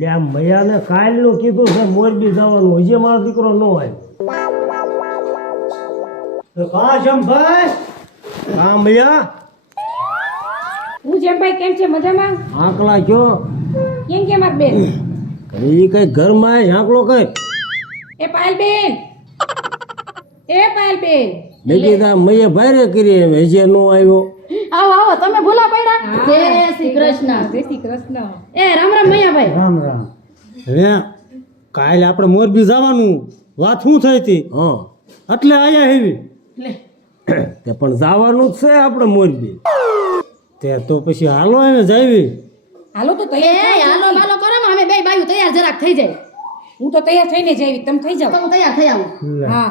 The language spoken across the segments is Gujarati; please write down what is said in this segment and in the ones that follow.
એટલે આ મૈયાને કાલનું કીધું છે મોરબી જવાનું, હજી મારો દીકરો ન હોય. તો કા જમભાઈ? હા મૈયા. હું જમભાઈ કેમ છે? મજામાં? આંકલા કયો? કેમ કે માર બેન? એ કઈ ઘરમાં આંકલો કઈ? એ પાયલબેન, એ પાયલબેન. મેં કીધા મૈયા ભારે કરી હજી ન આવ્યો. આવો આવો, તમે ભૂલા પડ્યા? જય શ્રી કૃષ્ણ. જય શ્રી કૃષ્ણ. એ રામ રામ મૈયાભાઈ. રામ રામ. હવે કાલે આપણે મોરબી જવાનું વાત શું થઈ હતી? હા એટલે આયા હેવી તે પણ જવાનું જ છે આપણે મોરબી. તે તો પછી હાલો એને જાવી. હાલો તો એ તૈયાર હાલો બાલો કરો ને, અમે બે બાયું તૈયાર જરાક થઈ જાય. હું તો તૈયાર થઈને જ આવી, તમે થઈ તો જાઓ. હું તૈયાર થઈ આવું. હા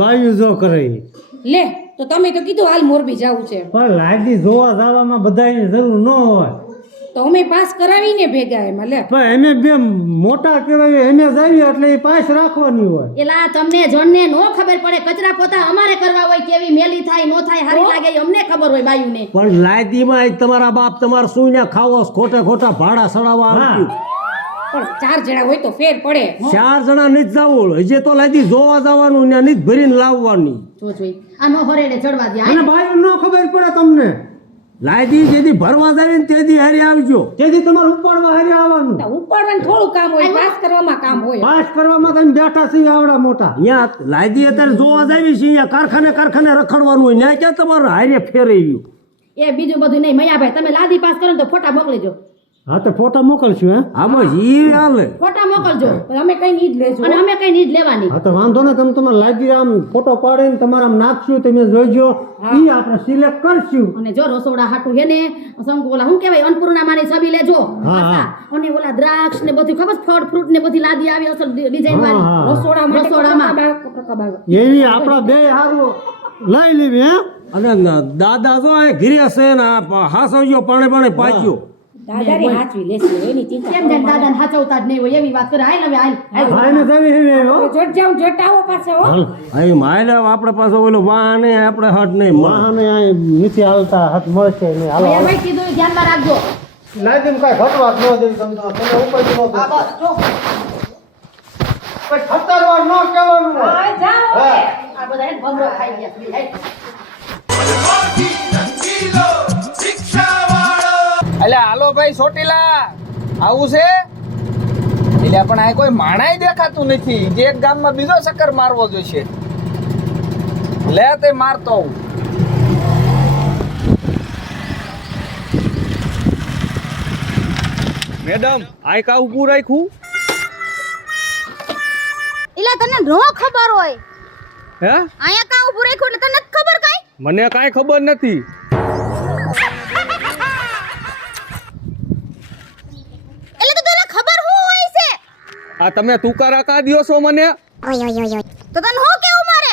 બાયું જો કરે ઈ. લે તો તમે તો કીધું હાલ મોરબી જવું છે, પણ લાદી જોવા જવામાં બધાની જરૂર ન હોય. તો અમે પાસ કરાવીને ભેગા એમાં. લે પણ એને બે મોટા કહેવાય એને જાવી એટલે એ પાસ રાખવાની હોય. એલા તમને જણને નો ખબર પડે, કચરા પોતા અમારે કરવા હોય, કેવી મેલી થાય નો થાય હારી લાગે એ અમને ખબર હોય બાયુને. પણ લાદીમાં તમારા બાપ તમારા શું ને ખાવો ખોટા ખોટા ભાડા સડાવવા આવ્યું. પણ 4 જણા હોય તો ફેર પડે. 4 જણા નથી જવું, હજી તો લાદી જોવા જવાનું ને નથી ભરીને લાવવાની. જો જોઈ આ નો હરેડે ચડવા દે. અને બાયું ન ખબર પડે તમને. લાદી જેથી ભરવા જાવી ને તેથી હારી આવજો. તેથી તમારે ઉપાડવા હારે આવવાનું. ઉપાડવાનું થોડું કામ હોય, પાસ કરવામાં કામ હોય. પાસ કરવામાં તમે બેઠા છીએ આવડા મોટા. અહીંયા લાદી અત્યારે જોવા જાવી છે, અહીંયા કારખાને રખડવાનું હોય, ત્યાં ક્યાં તમારે હારે ફેરવ્યું. એ બીજું બધું નહીં મૈયાભાઈ, તમે લાદી પાસ કરો ને તો ફોટા મોકલીજો. હા તો ફોટા મોકલશું. હે હા બસ ઈ હાલે. ફોટા મોકલજો અમે કઈ નહીં જ લેજો. અને અમે કઈ નીજ લેવાની. હા તો વાંધો ને, તમે તમારે લાદી આમ ફોટો પાડીને તમારે આમ નાખશું, તમે જોઈજો. ઈ આપણે સિલેક્ટ કરશું. અને જો રસોડા હાટું હે ને શંકુ ઓલા શું કહેવાય અન્નપૂર્ણા માની છબી લેજો. હા. અને ઓલા દ્રાક્ષ ને બધું ખબર ફળ ફ્રૂટ ને બધી લાદી આવી અસલ ડિઝાઇન વાળી. હા. રસોડામાં એવી આપણા બે હારું લઈ લેવી. હે અને દાદા જો આ ઘીરે છે ને હાસવજો પાણી પાચ્યો. દાદારી હાચવી લેશે, એની ચિંતા કેમ જેમ દાદાને હાચવતા જ નહીં હોય એવી વાત કરે. હાલ હવે હાલ ભાઈને જવી હેવી હો. જટ જાઉં જટ આવો પાછો હો. અહીં માયલા આપણે પાસે ઓલો વાહને આપણે હટ નહીં વાહને આ નીચે હાલતા હાથ મળશે નહીં. હાલો ભાઈ કીધું એ ધ્યાનમાં રાખજો. લાદીમાં કાંઈ ઘટવા ન દેવી. તમે ઉપર ન કોઈ ખતરવાર ન કહેવાનું હોય. હવે જાઓ હવે. આ બધા હે ને ભમરો ખાઈ ગયા. હાલ. એટલે હાલો ભાઈ ચોટીલા આવું છે એટલે પણ આ કોઈ માણાય દેખાતું નથી, જે એક ગામમાં બીજો ચક્કર મારવો જોઈશે. લે તે મારતો હું. મેડમ આ કા ઉભું રાખ્યું? ઇલા તને નો ખબર હોય હે આયા કા ઊભું રાખ્યું એટલે તને નથી ખબર કાઈ? મને કાંઈ ખબર નથી. એટલે તો તને ખબર હું હોય છે? આ તમે તુકારા કા દ્યો છો મને? તો તને હું કેવું મારે?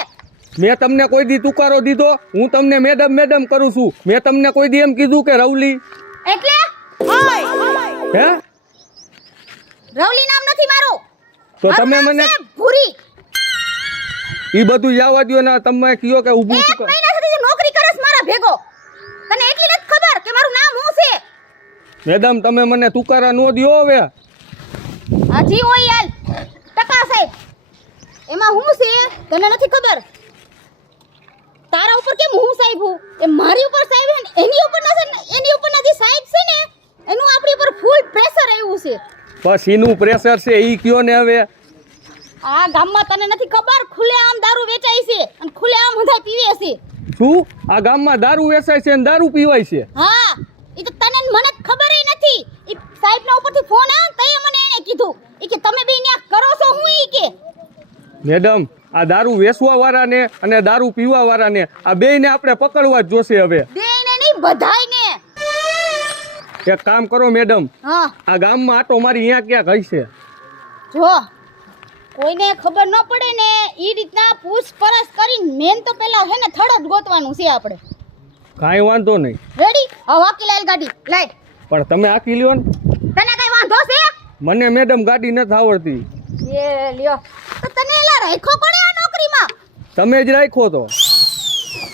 મેં તમને કોઈ દી તુકારો દીધો? હું તમને મેડમ મેડમ કરું છું. મેં તમને કોઈ દી એમ કીધું કે રવલી? એટલે ઓય હે રવલી નામ નથી મારું. તો તમે મને ભૂરી ઈ બધું જવા દ્યો ને, તમે કયો કે ઊભું એક છું કે- મહિના સુધી નોકરી કરસ મારા ભેગો. તને એટલી નથી ખબર કે મારું નામ શું છે? મેડમ તમે મને તુકારા નો દ્યો હવે. હાજી હોય યાર ટકા સાહેબ એમાં હું છે તને નથી ખબર? તારા ઉપર કેમ હું સાહેબ હું? એ મારી ઉપર સાહેબ હે ને એની ઉપર ના છે ને, એની ઉપર ના જે સાહેબ છે ને એનું આપણી ઉપર ફૂલ પ્રેશર આવ્યું છે. બસ એનું પ્રેશર છે ઈ કયો ને હવે. આ ગામમાં તને નથી ખબર ખુલ્લેઆમ દારૂ વેચાય છે અને ખુલ્લેઆમ બધા પીવે છે. શું આ ગામમાં દારૂ વેચાય છે અને દારૂ પીવાય છે? હા એ તો તને ને મને ખબર નથી. એ સાહેબના ઉપરથી ફોન આવ્યો ને તઈ મને એને કીધું ઈ કે તમે બે ન્યા કરો છો હું ઈ કે. મેડમ આ દારૂ વેચવા વાળાને અને દારૂ પીવા વાળાને આ બેયને આપણે પકડવા જ જોશે હવે. બેયને નહીં બધાયને. એક કામ કરો મેડમ, હા આ ગામમાં આટો મારી અહીંયા ક્યાંક હશે. જો કોઈને ખબર ન પડે ને ઈ રીતના પૂછપરછ કરીને મેન તો પેલા હે ને થડ જ ગોતવાનું છે આપણે. કાંઈ વાંધો નહીં, રેડી? હવે વાકી લાલ ગાડી લાઈટ. પણ તમે આખી લ્યો ને. તને કઈ વાંધો છે? મને મેડમ ગાડી નથી આવડતી. એ લ્યો તો તને એલા રાખો પડે આ નોકરીમાં. તમે જ રાખો તો.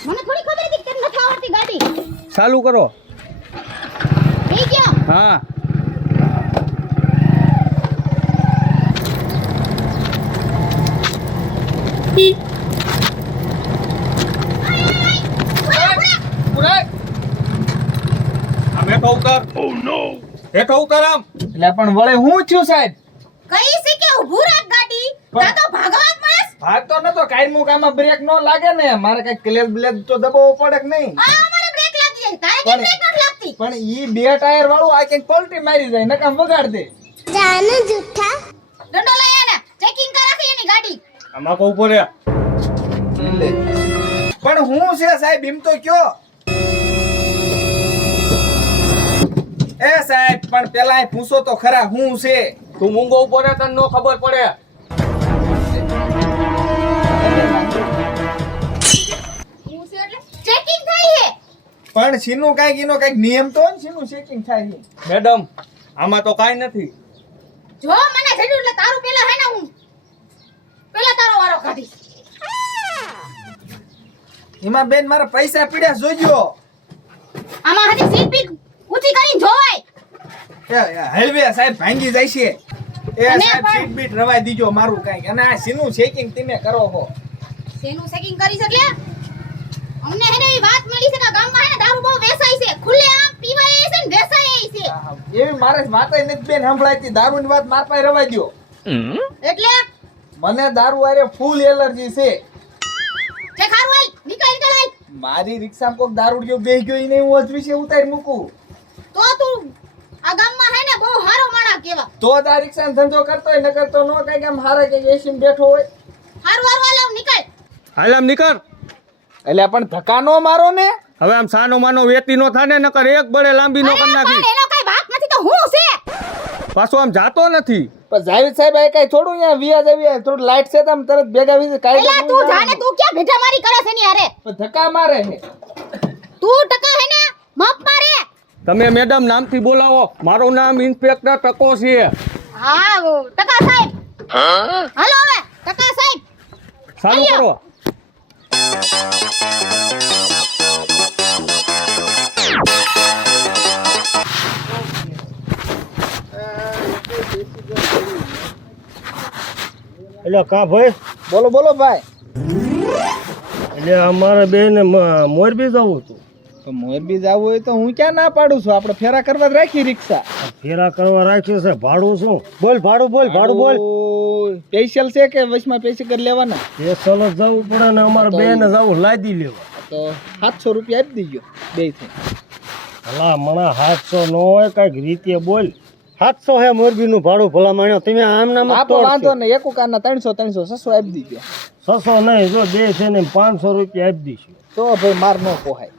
મને થોડી ખબર હતી કે તને નથી આવડતી ગાડી. ચાલુ કરો. થઈ ગયા? હા ઉરાય. આમ હેઠો ઉતર. હેઠો ઉતર આમ. એટલે પણ વળે હું થયું સાહેબ? કઈ છે કે ઊભું રાખ ગાડી તા તો ભાગવા જ મળે ભાગતો નતો, કાયમનું કામમાં બ્રેક ન લાગે ને, મારે કઈ ક્લેચ બ્લેચ તો દબાવવો પડે કે નહીં? આ અમારે બ્રેક લાગી જાય તારે કેમ બ્રેક નથી લાગતી પણ ઈ 2 ટાયર વાળું આ કઈક પલટી મારી જાય, નકામ વગાડ દે. દંડો લઈ આને ચેકિંગ કર રાખી એની ગાડી આમાં કો ઉપર રે. પણ હું છે સાહેબ એમ તો કયો. એ સાહેબ પણ પેલા અહીં પૂછો તો ખરા હું છે. તું મૂંગો ઉપર રે, તને નો ખબર પડે. હું છે એટલે ચેકિંગ થાય છે પણ સીનું કાંઈક એનો કાંઈક નિયમ તો હોય ને, સીનું ચેકિંગ થાય છે. મેડમ આમાં તો કાઈ નથી. જો મને જડ્યું એટલે તારું પેલા હે ને હું પેલા તારો વારો કાઢીશ એમાં બેન મારા પૈસા પીડ્યા જોજો. આમાં હજી સીટ પી ઊંચી કરીને જોવાય હાઈવે સાહેબ ભાંગી જાય છે. એ અને સાહેબ પણ- સીટ બીટ રવાય દીજો મારું કાંઈક. અને આ સીનું ચેકિંગ તમે કરો છો. શેનું ચેકિંગ કરીશ એટલે અમને હે ને એવી વાત મળી છે કે આ ગામમાં હે ને દારૂ બહુ વેચાય છે, ખુલ્લે આમ પીવાય છે ને વેચાય છે એવી મારે વાતય નથી બેન સંભળાતી. દારૂની વાત માર પાસે રવાય દ્યો. એટલે મને દારૂ આરે ફૂલ એલર્જી છે. જે ખારું આઈ નીકળ આઈ મારી રિક્ષામાં કોક દારૂડિયો બેહી ગયો ઈને હું અજવી ઉતારી મૂકું તો તું આ ગામમાં હે ને બહુ હારો માણા કેવા તો જ આ રિક્ષાનો ધંધો કરતો હોય, ન કરતો નો કઈક આમ હારે કઈક એસી બેઠો હોય. હારું હારું આલાવ નીકળ હાલ આમ નીકળ. એટલે પણ ધક્કા નો મારો ને. હવે આમ સાનો માનો વેતી નો થાને, નકર એક બળે લાંબી નો અરે કરી પણ નાખી. એનો કઈ ભાગ નથી તો હું છે પાછો આમ જાતો નથી. પણ જાવેદ સાહેબ આ કઈ થોડું અહીંયા વિયા જાવી થોડું લાઈટ છે તમ તરત ભેગા વી એલા તું જાને તું ક્યાં ભેજા મારી કરે છે ની હારે ધક્કા મારે છે. તું ટકા હે ને માપ મારે તમે મેડમ નામથી બોલાવો. મારું નામ ઇન્સ્પેક્ટર ટકો છે. હા ટકા સાહેબ હાલો હવે ટકા સાહેબ ચાલુ આયો. કરો. એટલે કા ભાઈ, બોલો બોલો ભાઈ. એટલે અમારે બેન મોરબી જવું હતું. તો મોરબી જવું હોય તો હું ક્યાં ના પાડું છું, આપણે ફેરા કરવા જ રાખી રિક્ષા. ફેરા કરવા રાખ્યું છે, ભાડું શું? બોલ ભાડું બોલ, ભાડું બોલ. સ્પેશિયલ છે કે વચમાં પૈસા કરી લેવાના? એ સલો જવું પડે ને અમારે બેન જવું લાદી લેવા. તો 700 રૂપિયા આપી દીજો બે થી. ભલા મણા 700 નો હોય, કઈક રીતે બોલ. 700 હે મોરબી નું ભાડું ભલા માણ્યો તમે આમ નામ જ આપો વાંધો તોડશો. ને એક કારના 300 600 આપી દીજો. 600 નહીં, જો બે છે ને 500 રૂપિયા આપી દઈશું. તો ભાઈ માર નો પોહાય.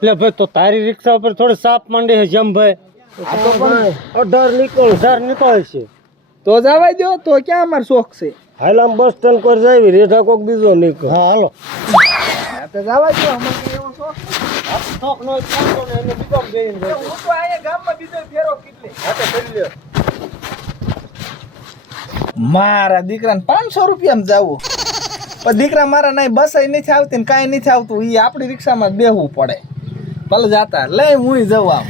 એટલે ભાઈ તો તારી રિક્ષા ઉપર થોડી સાપ માંડી છે જેમ ભાઈ આ તો પણ 18 નીકળ. 1000 નીકળે છે. તો જવા દો, તો ક્યાં અમાર શોખ છે. હાલ આમ બસ સ્ટેન્ડ પર જાવી, રેઠા કોક બીજો નીકળ. હા હાલો આ તો જવા દો, અમાર કઈ એવો શોખ નથી. શોખ નો ચાલતો ને એને બીજો બેહીને હું તો અહીંયા ગામમાં બીજો ફેરો કેટલી મારા દીકરાને 500 રૂપિયામાં જાવું. પણ દીકરા મારા નહીં બસ નથી આવતી ને કાંઈ નથી આવતું, એ આપણી રિક્ષામાં જ બેહવું પડે. ભલે જાતા લઈ હું જવું આમ.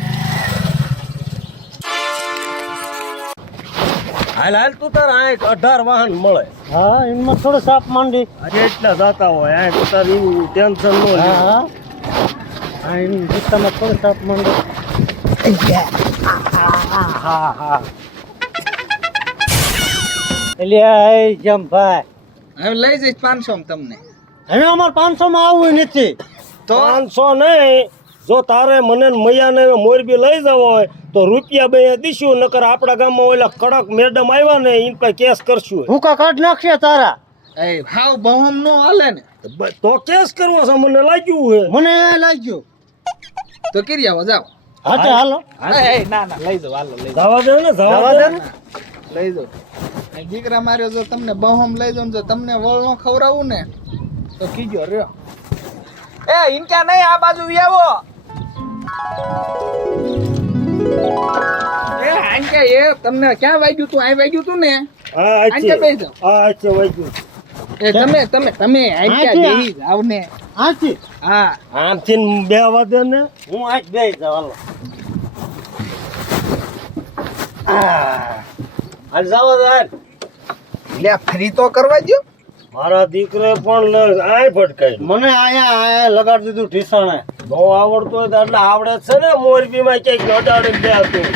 હાલ હાલ તું તાર આ 18 વાહન મળે. હા એમાં થોડો સાપ માંડી. અરે એટલા જાતા હોય આ તો તાર એવું ટેન્શન ન લે. હા હા હા એની રિક્ષામાં થોડો સાપ માંડી. હા હા એટલે આ જેમ ભાઈ હવે લઈ જઈશ 500 માં તમને. હવે અમારે 500 માં આવવું નથી. તો 500 નહીં, જો તારે મને ને મૈયાને મોરબી લઈ જવો હોય તો રૂપિયા બે દીશું, નકર આપણા ગામમાં ઓલા કડક મેડમ આવ્યા ને ઈન પર કેસ કરશું. ભૂકા કાઢ નાખશે તારા. એ હાવ બહમ નો હાલે ને. તો કેસ કરવો છે મને લાગ્યું હે. મને લાગ્યું. તો કરી આવો જાઓ. હા તો હાલો. એ ના ના લઈ જાઓ, હાલો લઈ જવા દે ને, જવા જવા દે દે ને. ને. લઈ જાઓ. આ દીકરા માર્યો જો તમને બહમ લઈ જાઉં, જો તમને વળ નો ખવડાવું ને તો કીજો રહ્યો. એ ઇનકા નહીં, આ બાજુ આવો. એ આંકે એ તમને ક્યાં વાગ્યું તું? આ વાગ્યું તું ને? હા આંકે બેસી જાઓ. હા છે વાગ્યું. એ તમે આંકે બેસી જાવ ને. હાથી હા આમથી બે વાગે ને હું આજ બેસી જાવ હાલો. હાલ જવા દે હાલ. લે ફરી તો કરવા દો. મારા દીકરે પણ આય ભટકાય મને આયા લગાડી દીધું ઠીસાણે. નો આવડતો હોય તો એટલે આવડે છે ને મોરબીમાં ક્યાંક અડાડી દે હતું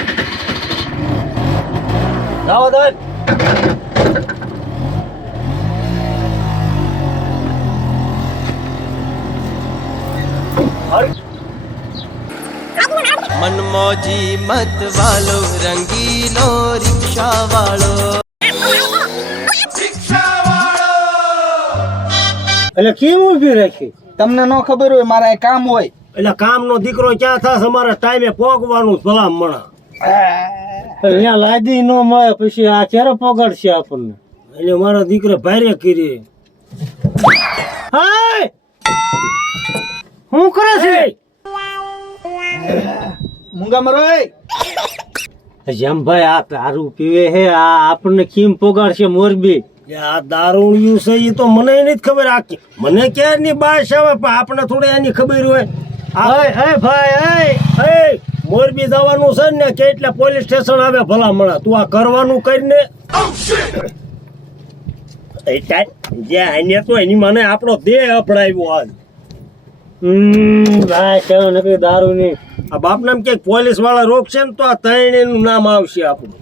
જાઓ દાદ मनमौजी मत वालो रंगीलो रिक्शा वालो એટલે કેમ ઊભી રાખી? તમને ન ખબર હોય મારા અહીં કામ હોય. એટલે કામનો દીકરો ક્યાં થશે અમારે ટાઈમે પોગવાનું ભલામણા અહીંયા લાદી ન મળે પછી આ ક્યારે પગાડશે આપણને? એટલે મારા દીકરે ભારે કરી હાય શું કરે છે? મૂંગા મરોય જેમભાઈ આ દારૂ પીવે હે, આ આપણને કેમ પોગાડશે મોરબી? આ દારૂડિયું છે એ તો મને નથી ખબર. આ મને ક્યારની બાશ આવે પણ આપણે થોડી એની ખબર હોય. હે ભાઈ હે મોરબી જવાનું છે ને કે એટલે પોલીસ સ્ટેશન આવે ભલામણા. તું આ કરવાનું કરીને જે આને તો એની મને આપણો દેહ અપડાવ્યો આજ. ભાઈ કેવો નકરી દારૂ ની. આ બાપ નામ ક્યાંક પોલીસ વાળા રોકશે ને તો આ ત્રણેયનું નામ આવશે આપણું.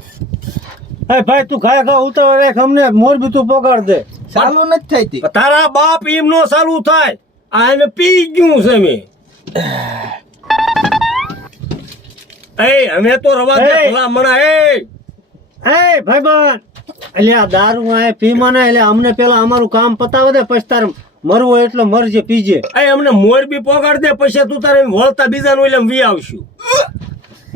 હે ભાઈ તું ખાય ખા ઉતાવળ રાખ, અમને મોરબી તું પગાડ દે. ચાલુ નથી થતી. તારા બાપ એમ નો ચાલુ થાય. આ એને પી ગયું છે મેં. અમે તો રવા દે ભલામણા. હે ભાઈ બન એટલે આ દારૂ આ પીમાં ના, એટલે અમને પેલા અમારું કામ પતાવે દે, પછી તારે મરવું હોય એટલે મરજે પીજે. અમને મોરબી પોગાડ દે પછી તું તારે વળતા બીજાનું એટલે વી આવશું.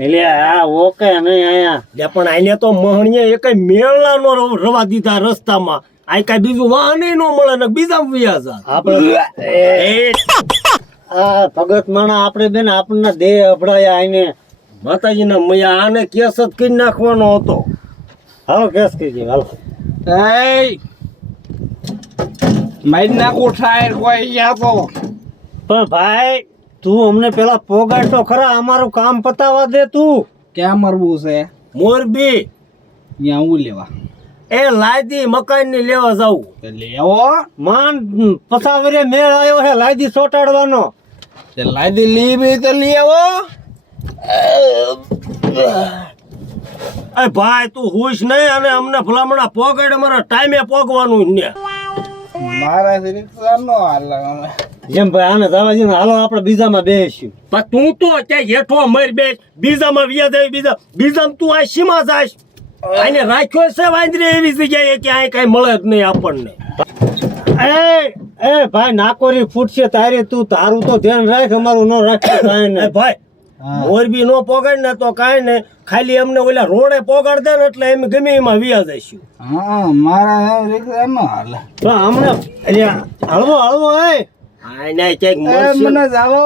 એટલે આ ઓકે નહીં આયા લે પણ આને તો મહણીએ એક મેળા નો રવા દીધા રસ્તામાં. આ કઈ બીજું વાહન ન મળે ને બીજા વ્યા જા આપણે આ ભગત માણા આપણે બેન આપણને દેહ અભડાયા આઈને. માતાજીના મૈયા આને કેસ જ કરી નાખવાનો હતો. હાલો કેસ કીજે હાલો. મારી નાખું ઠાયર કોઈ યા તો. પણ ભાઈ તું અમને પેલા પોગાડ તો ખરા, અમારું કામ પતાવા દે તું. ક્યાં મરવું છે? મોરબી ત્યાં હું લેવા એ લાદી મકાન ની લેવા જાવું. લેવો માન પસાવરે મેળ આવ્યો છે લાદી ચોટાડવાનો. લાદી લીધી તો લેવો. એ ભાઈ તું હુશ નહીં અને અમને ભલામણા પોગાડે. મારા ટાઈમે પોગવાનું ને મારા રિક્ષા નો હાલે. જેમ ભાઈ આને જવા દે ને, હાલો આપણે બીજામાં બેસીશું. પણ તું તો ત્યાં હેઠો મર બે બીજામાં વ્યા જાય. બીજામાં તું આ સીમા જાશ. આને રાખ્યો છે વાંદરી એવી જગ્યાએ કે આ કઈ મળે જ નહીં આપણને. એ ભાઈ નાકોરી ફૂટશે તારી, તું તારું તો ધ્યાન રાખ, અમારું ન રાખે કાંઈ એ નહીં. ભાઈ મોરબી નો પોગાડ ને તો કાંઈ ને, ખાલી અમને ઓલા રોડે પોગાડ દે ને એટલે એમ ગમે એમાં વ્યા જઈશું. હા મારા રિક્ષા નો હાલે. તો અમને હળવો હળવો હે. આને ક્યાંક મળશે. મને જાવો.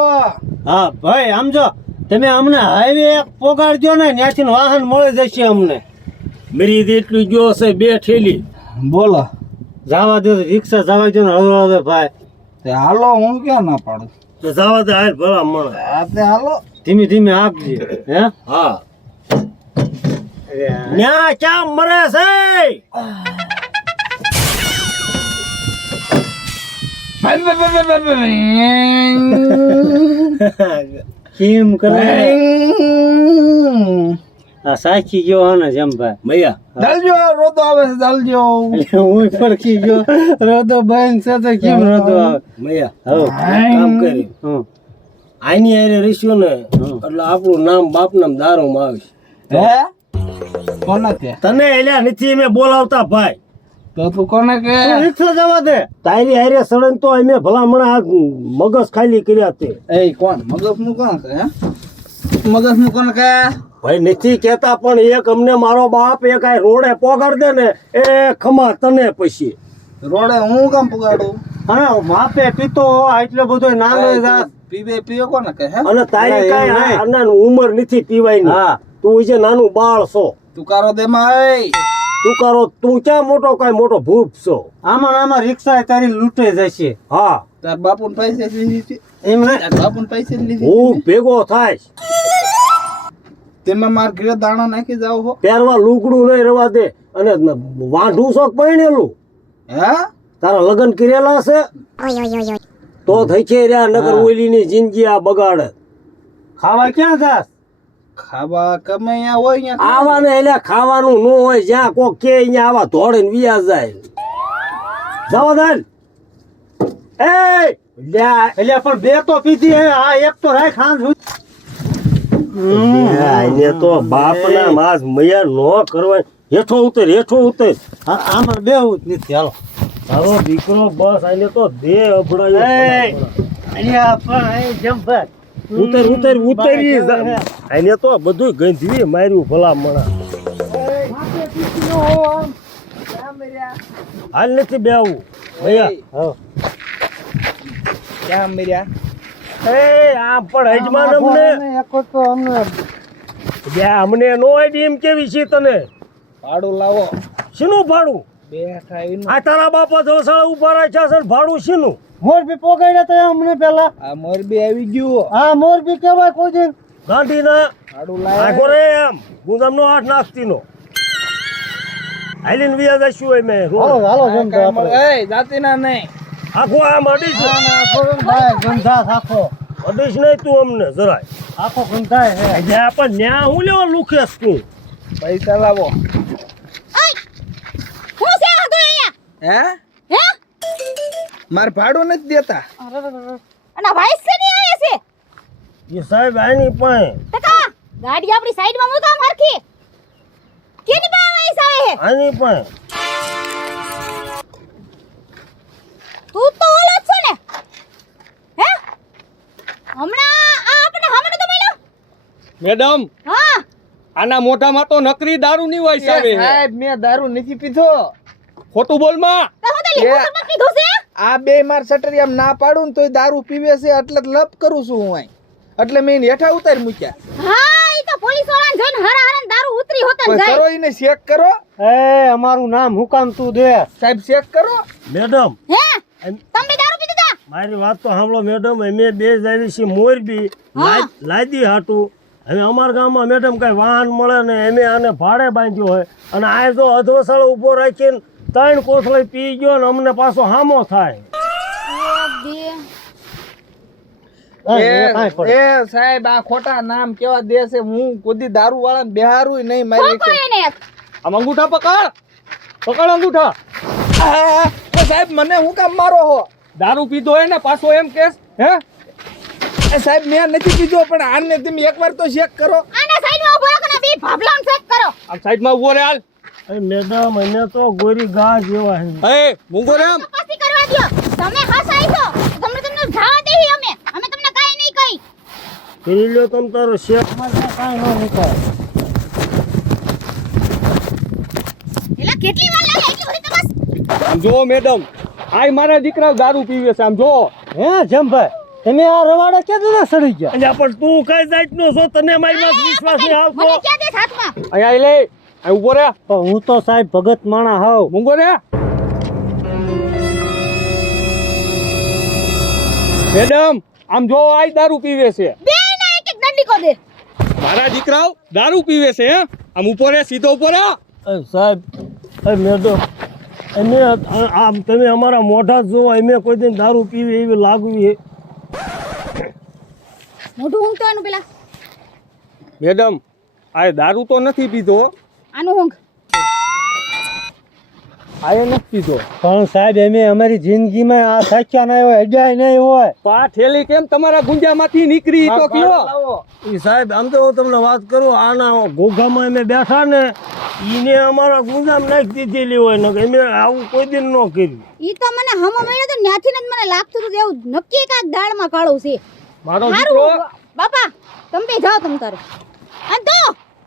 હા ભાઈ આમ જો તમે અમને હાઈવે પોગાડજો ને, ત્યાંથી વાહન મળી જશે અમને. મરી એટલું ગયો છે 2 ઠેલી. બોલો જવા દો રિક્ષા જવા દો ને હળવો હળવે ભાઈ. તે હાલો, હું ક્યાં ના પાડું. તો જવા દે હાલ ભલા મળે. આ તે હાલો. ધીમે ધીમે આપજે. હે હા ન્યા ક્યાં મરે છે? કેમ કરે આ સાચી ગયો હે ને જેમ ભાઈ. મૈયા ચાલજો, રોતો આવે છે, ચાલજો. એટલે હું પડકી ગયો રોદો બંધ છે તો કેમ રોદો આવે? મૈયા હો કામ કરી હમ. આની હારે રહીશું ને એટલે આપણું નામ બાપ નામ દારૂમાં આવશે. હે કોને કે? તને એલા નથી મેં બોલાવતા ભાઈ. તો તું કોને કે? તું રિક્ષા જવા દે. તારી હારે સડન તો અમે ભલામણા આ મગજ ખાલી કર્યા તે. એ કોણ મગજ નું કોણ છે? હે મગજ નું કોણ કે? ભાઈ નથી કેતા પણ એક અમને મારો બાપ એક આ રોડે પોગાડ દે ને એ ખમા તને પછી. રોડે હું કામ પુગાડું? હા માપે પીતો હોય એટલો બધો નાનો જા. પીવે પીવે કોને કે? હે અને તારી ના, કઈ એવું નહીં. આનાનું ઉંમર નથી પીવાયની. હા તું જે નાનું બાળ છો. તું કારો દે માં. તું કરો તું ક્યાં મોટો કઈ મોટો ભૂપ છો. આમાં ને આમાં રિક્ષા તારી લૂંટે જશે. હા તાર બાપુ પૈસે લીધી. એમ ને તાર બાપુ પૈસે લીધી. હું ભેગો થાય તેમાં માર ઘરે દાણો નાખી જાવ હો. પહેરવા લુગડું નહીં રવા દે અને વાંઢું શોખ પહેણેલું. હે તારા લગ્ન કરેલા છે તો થઈ છે રહ્યા નગર ઓલીની જિંદગી આ બગાડે. ખાવા ક્યાં જાસ? ખાવા ગમે અહીંયા હોય અહીંયા આવા ને એટલે ખાવાનું ન હોય જ્યાં કોક કે અહીંયા આવા ધોળે ને વિયા જાય. જવા દે એ લ્યા એટલે પણ બે તો પીધી હે, આ એક તો રાખ ખાંડ એને તો બાપના માસ મૈયા નો કરવા. હેઠો ઉતર આમાં બેવું જ નથી. હાલો તારો દીકરો બસ આને તો દે અભડાયો. અહીંયા પણ ઉતરી આને તો બધું ગંધવી માર્યું ભલા મણા. હાલ નથી બેવું ભૈયા. ક્યાં મર્યા એ આમ પણ હજમાન અમને અમને નો આઈડી એમ કેવી છે તને? ભાડું લાવો શીનું ભાડું? બેઠા આ તારા બાપા જોસા ઉભા રાખ્યા છે ને ભાડું શીનું? મોરબી પોગાડ્યા તો અમને પેલા. આ મોરબી આવી ગયું હા મોરબી કેવાય કોઈ દિન. ગાંધીના ભાડું આખો રે એમ ગુંદામનો હાથ નાખતીનો હાલીને વ્યાજ આશ્યું હોય મેં હાલો જમતા આપણે. એ જાતિના નહીં આખો આમ અડીશ ગંધા આખો અડીશ નહીં તું અમને જરાય. આખો ગંધાય હે. એટલે પણ ન્યા હું લેવા લુખેસ તું? પૈસા લાવો ઓય હું છે આ તો અહીંયા હે હે માર ભાડું નથી દેતા અને વાઈસ છે ની આવે છે એ સાહેબ આની પાસે ટકા ગાડી આપણી સાઈડમાં મૂકો આમ હરખી કેની પાસે વાઈસ આવે છે આની પાસે તું તો ઓલો જ છો ને હે હમણાં આ આપણે હમણાં તો મળ્યો મેડમ હા આના મોઢામાં તો નકરી દારૂની વાઈસ આવે છે. સાહેબ મેં દારૂ નથી પીધો ખોટું બોલમાં. તો હું તો લીંબુ શરબત પીધું છે આ બે માર સટરી આમ ના પાડું ને તોય દારૂ પીવે છે એટલે લપ કરું છું હું અહીં એટલે મેં એને હેઠા ઉતારી મૂક્યા હા ઈ તો પોલીસ વાળાને જોઈને હરા હરાને દારૂ ઉતરી હોતન કોઈ જાય કરો એને ચેક કરો એ અમારું નામ હું કામ તું દે? સાહેબ ચેક કરો મેડમ હે તમે દારૂ પીધા તા મારી વાત તો સાંભળો મેડમ. અમે બે જાવી છીએ મોરબી લાદી હાટું. હવે અમારા ગામમાં મેડમ કઈ વાહન મળે ને અમે આને ભાડે બાંધ્યો હોય અને આ જો અધવસાળ ઊભો રાખીને 3 કોથળી પી ગયો ને અમને પાછો હામો થાય. એ સાહેબ આ ખોટા નામ કેવા દે છે હું કોઈ દારૂ વાળાને બેહારું નહીં મારી કોકો એને એક આમ અંગૂઠા પકડ અંગૂઠા. સાહેબ મને હું કામ મારો હો દારૂ પીધો હોય ને પાછો એમ કેસ હે? એ સાહેબ મેં નથી પીધો પણ આને તમે એકવાર તો ચેક કરો આના સાઈડમાં ઉભો રાખો ને બે ભાભલાને ચેક કરો આમ સાઈડમાં ઉભો રે હાલ. એ મેડમ એને તો ગોરી ગા જેવા છે. એ મૂંગો રે આમ. તપાસી કરવા દ્યો તમે હસાઈ છો તમને જવા દેહી અમે તમને કાઈ નહીં કહી કરી લ્યો તમ તારો શેક. એલા કેટલી વાર લાગે એટલી બધી તપાસ આમ જો મેડમ આય મારા દીકરા દારૂ પીવે છે આમ જો. હે જમભાઈ તમે આ રવાડે કેદી ના સડી ગયા? એટલે પણ તું કઈ જાતનો છો? તને મારી વાત વિશ્વાસ નહીં આવતો? મને ક્યાં દે હાથમાં અહીંયા લે આ ઉભો રે પણ હું તો સાહેબ ભગત માણા હાવ. મૂંગો રે. મેડમ આમ જો આય દારૂ પીવે છે. બે ના એક એક દંડી કો દે મારા દીકરાઓ દારૂ પીવે છે હે? આમ ઉભો રે સીધો ઉભો રે. સાહેબ મેડમ અમે આમ તમે અમારા મોઢા જોવો અમે કોઈ દિન દારૂ પીવી એવી લાગવી. મોઢું ઊંઘતો એનું પેલા મેડમ આ દારૂ તો નથી પીધો. આનું ઊંઘ આ નથી પીધો. પણ સાહેબ અમે અમારી જિંદગીમાં આ સાચ્યા ના હોય અજાય નહીં હોય. તો આ થેલી કેમ તમારા ગુંજામાંથી નીકળી ઈ તો કયો. એ સાહેબ આમ તો હું તમને વાત કરું આના ઘોઘામાં અમે બેઠા ને ઈને અમારા ગુંજામ નાખી દીધેલી હોય ને અમે આવું કોઈ દિન ન કર્યું. ઈ તો મને હમો મળ્યો તો ન્યાથી જ મને લાગતું હતું કે એવું નક્કી કાક દાળમાં કાળું છે મારો દીકરો હારું બાપા તમે બે જાઓ તમ તારે આ તો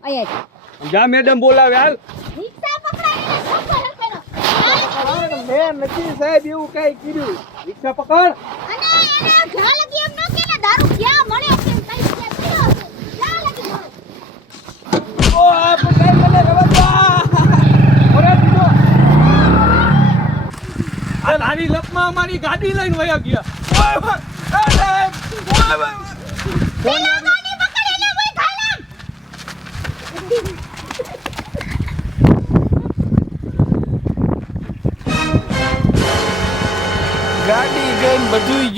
અહીંયા જા મેડમ બોલાવે હાલ. રિક્ષા પકડાઈને છોકરો હેરફેરો મેં નથી સાહેબ એવું કઈ કર્યું રિક્ષા પકડ. અને એને જ્યાં લગી એમ ન કે ને દારૂ ક્યાં મળે છે કઈ ક્યાં પીરો છે જ્યાં લગી મળે ઓ આ પકડાઈ મને રવા ઓરે દીધો. આ તારી લપમાં અમારી ગાડી લઈને વયા ગયા. પેલા ગાડી પકડીને કોઈ ખાલા ગાડી ગઈ ને બધું